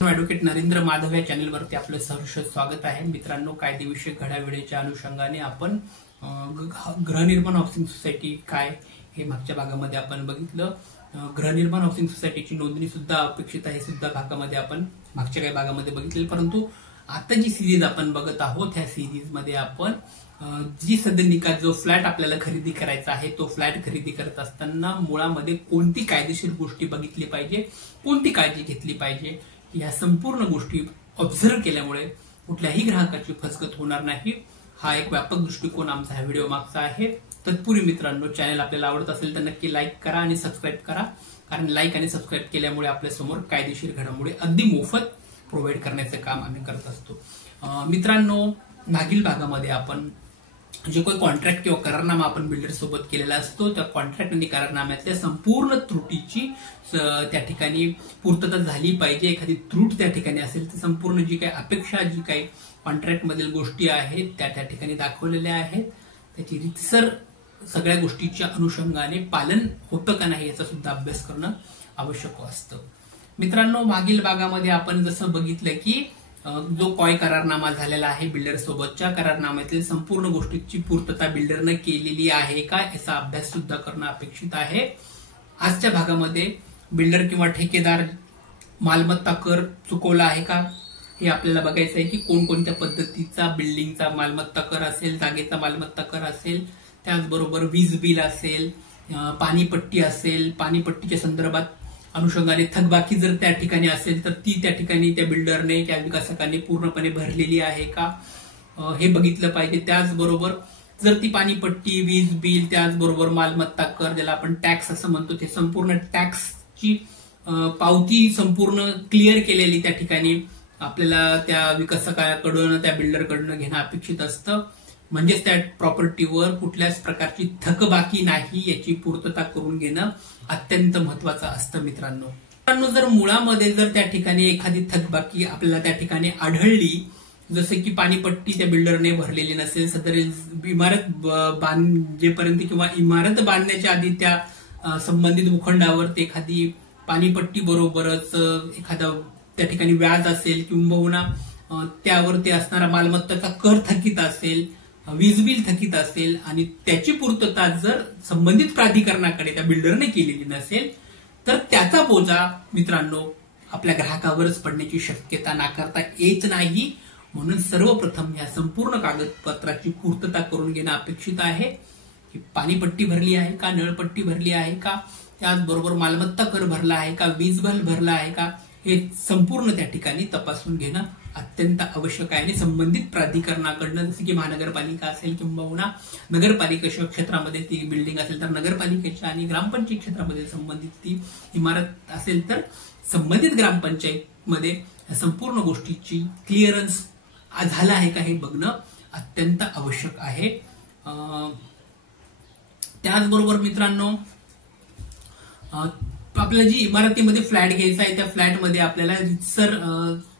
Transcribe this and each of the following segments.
Advocate Narendra Madhav या चॅनलवरती आपलं सहर्ष स्वागत आहे. मित्रांनो, कायदेविषयक घडामोडीच्या अनुषंगाने आपण गृहनिर्माण हाऊसिंग सोसायटी काय हे मागच्या भागामध्ये आपण बघितलं. गृहनिर्माण हाऊसिंग सोसायटीची नोंदणी सुद्धा अपेक्षित आहे, सुद्धा भागामध्ये आपण मागच्या काही भागामध्ये बघितले. परंतु आता जी सिरीज आपण बघत आहोत ह्या सिरीज मध्ये आपण जी सदनिका जो फ्लॅट आपल्याला खरेदी करायचा आहे तो फ्लॅट खरेदी करत असताना मुळामध्ये कोणती कायदेशीर गोष्टी बघितली पाहिजे, कोणती काळजी घेतली पाहिजे, या संपूर्ण गोष्टी ऑब्झर्व केल्यामुळे कुठल्याही ग्राहकाची फसगत होणार नाही. हा एक व्यापक दृष्टिकोन आमचा हा व्हिडिओ मागचा आहे. तत्पूर्वी मित्रांनो, चॅनल आपल्याला आवडत असेल तर नक्की लाईक करा आणि सबस्क्राईब करा, कारण लाईक आणि सबस्क्राईब केल्यामुळे आपल्या समोर कायदेशीर घडामोडी अगदी मोफत प्रोव्हाइड करण्याचे काम आम्ही करत असतो. मित्रांनो, मागील भागामध्ये आपण जे काही कॉन्ट्रॅक्ट किंवा करारनामा आपण बिल्डर सोबत केलेला असतो त्या कॉन्ट्रॅक्ट आणि करारनाम्यातल्या संपूर्ण त्रुटीची त्या ठिकाणी पूर्तता झाली पाहिजे. एखादी त्रुट त्या ठिकाणी असेल तर संपूर्ण जी काही अपेक्षा, जी काही कॉन्ट्रॅक्ट मधील गोष्टी आहेत त्या ठिकाणी दाखवलेल्या आहेत. त्याची रीतसर सगळ्या गोष्टीच्या अनुषंगाने पालन होतं का नाही याचा सुद्धा अभ्यास करणं आवश्यक असतं. मित्रांनो, मागील भागामध्ये आपण जसं बघितलं की जो कॉय करारनामा झालेला आहे बिल्डर सोबतच्या करारनाम्यातील संपूर्ण गोष्टीची पूर्तता बिल्डरने केलेली आहे का याचा अभ्यास सुद्धा करणं अपेक्षित आहे. आजच्या भागामध्ये बिल्डर किंवा ठेकेदार मालमत्ता कर चुकवला आहे का हे आपल्याला बघायचं आहे की कोणकोणत्या पद्धतीचा बिल्डिंगचा मालमत्ता कर असेल, जागेचा मालमत्ता कर असेल, त्याचबरोबर वीज बिल असेल, पाणीपट्टी असेल, पाणीपट्टीच्या संदर्भात अनुषंगाने थकबाकी जर त्या ठिकाणी असेल तर ती त्या ठिकाणी त्या बिल्डरने त्या विकासकांनी पूर्णपणे भरलेली आहे का हे बघितलं पाहिजे. त्याचबरोबर जर ती पाणीपट्टी, वीज बिल, त्याचबरोबर मालमत्ता कर ज्याला आपण टॅक्स असं म्हणतो ते संपूर्ण टॅक्सची पावती संपूर्ण क्लिअर केलेली त्या ठिकाणी आपल्याला त्या विकासकाकडून त्या बिल्डरकडून घेणं अपेक्षित असतं. म्हणजेच त्या प्रॉपर्टीवर कुठल्याच प्रकारची थकबाकी नाही याची पूर्तता करून घेणं अत्यंत महत्वाचं असतं. मित्रांनो, जर मुळामध्ये जर त्या ठिकाणी एखादी थकबाकी आपल्याला त्या ठिकाणी आढळली, जसं की पाणीपट्टी त्या बिल्डरने भरलेली नसेल, सदर इमारत बांधेपर्यंत किंवा इमारत बांधण्याच्या आधी त्या संबंधित भूखंडावर एखादी पाणीपट्टी बरोबरच एखादा त्या ठिकाणी व्याज असेल किंबहुना त्यावरती असणारा मालमत्ताचा कर थकीत असेल, वीज बिल थकीत असेल आणि त्याची पूर्तता जर संबंधित प्राधिकरणाकडे त्या बिल्डरने केलेली नसेल तर त्याचा बोजा मित्रांनो आपल्या ग्राहकावरच पडण्याची शक्यता नाकारता येत नाही. म्हणून सर्वप्रथम या संपूर्ण कागदपत्राची पूर्तता करून घेणं अपेक्षित आहे की पाणीपट्टी भरली आहे का, नळपट्टी भरली आहे का, त्याचबरोबर मालमत्ता कर भरला आहे का, वीज बिल भरला आहे का, हे संपूर्ण त्या ठिकाणी तपासून घेणं अत्यंत आवश्यक आहे. आणि संबंधित प्राधिकरणाकडनं जसं की महानगरपालिका असेल किंबहुना नगरपालिका क्षेत्रामध्ये ती बिल्डिंग असेल तर नगरपालिकेच्या आणि ग्रामपंचायत क्षेत्रामध्ये संबंधित ती इमारत असेल तर संबंधित ग्रामपंचायत मध्ये संपूर्ण गोष्टीची क्लिअरन्स झाला आहे का हे बघणं अत्यंत आवश्यक आहे. त्याचबरोबर मित्रांनो, आपल्याला जी इमारतीमध्ये फ्लॅट घ्यायचा आहे त्या फ्लॅटमध्ये आपल्याला रितसर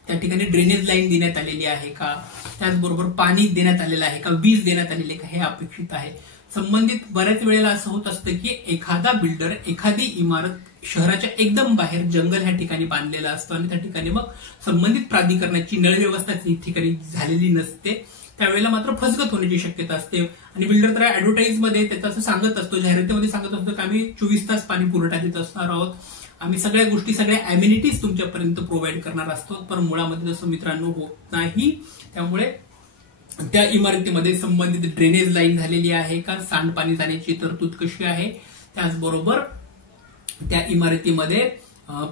त्या ठिकाणी ड्रेनेज लाईन देण्यात आलेली आहे का, त्याचबरोबर पाणी देण्यात आलेलं आहे का, वीज देण्यात आलेली आहे का हे अपेक्षित आहे. संबंधित बऱ्याच वेळेला असं होत असतं की एखादा बिल्डर एखादी इमारत शहराच्या एकदम बाहेर जंगल ह्या ठिकाणी बांधलेलं असतं आणि त्या ठिकाणी मग संबंधित प्राधिकरणाची नळ व्यवस्था ठिकाणी झालेली नसते. त्यावेळेला मात्र फसगत होण्याची शक्यता असते आणि बिल्डर तर ऍडव्हर्टाईज मध्ये त्याचं असं सांगत असतो, जाहिरातीमध्ये सांगत असतो की आम्ही 24 तास पाणी पुरवठा देत असणार आहोत, आम्ही सगळ्या गोष्टी, सगळ्या अम्युनिटीज तुमच्यापर्यंत प्रोव्हाइड करणार असतो. पण मुळामध्ये जसं मित्रांनो होत नाही. त्यामुळे त्या इमारतीमध्ये संबंधित ड्रेनेज लाईन झालेली आहे का, सांडपाणी जाण्याची तरतूद कशी आहे, त्याचबरोबर त्या इमारतीमध्ये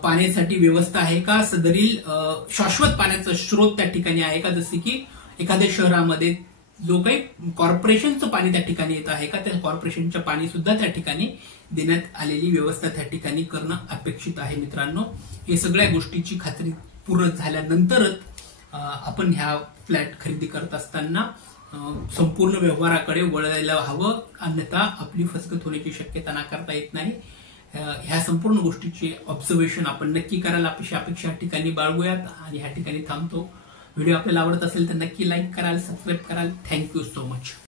पाण्यासाठी व्यवस्था आहे का, सदरील शाश्वत पाण्याचा स्रोत त्या ठिकाणी आहे का, जसे की एखाद्या शहरामध्ये जो काही कॉर्पोरेशनचं पाणी त्या ठिकाणी येत आहे का, त्या कॉर्पोरेशनच्या पाणी सुद्धा त्या ठिकाणी देण्यात आलेली व्यवस्था त्या ठिकाणी करणं अपेक्षित आहे. मित्रांनो, हे सगळ्या गोष्टीची खात्री पूर्ण झाल्यानंतरच आपण ह्या फ्लॅट खरेदी करत असताना संपूर्ण व्यवहाराकडे वळायला हवं, अन्यथा आपली फसगत होण्याची शक्यता नाकारता येत नाही. ह्या संपूर्ण गोष्टीची ऑब्झर्वेशन आपण नक्की करायला अपेक्षा ठिकाणी बाळगूयात आणि ह्या ठिकाणी थांबतो. व्हिडिओ आपल्याला आवडत असेल तर नक्की लाईक कराल, सबस्क्राईब कराल. Thank you so much.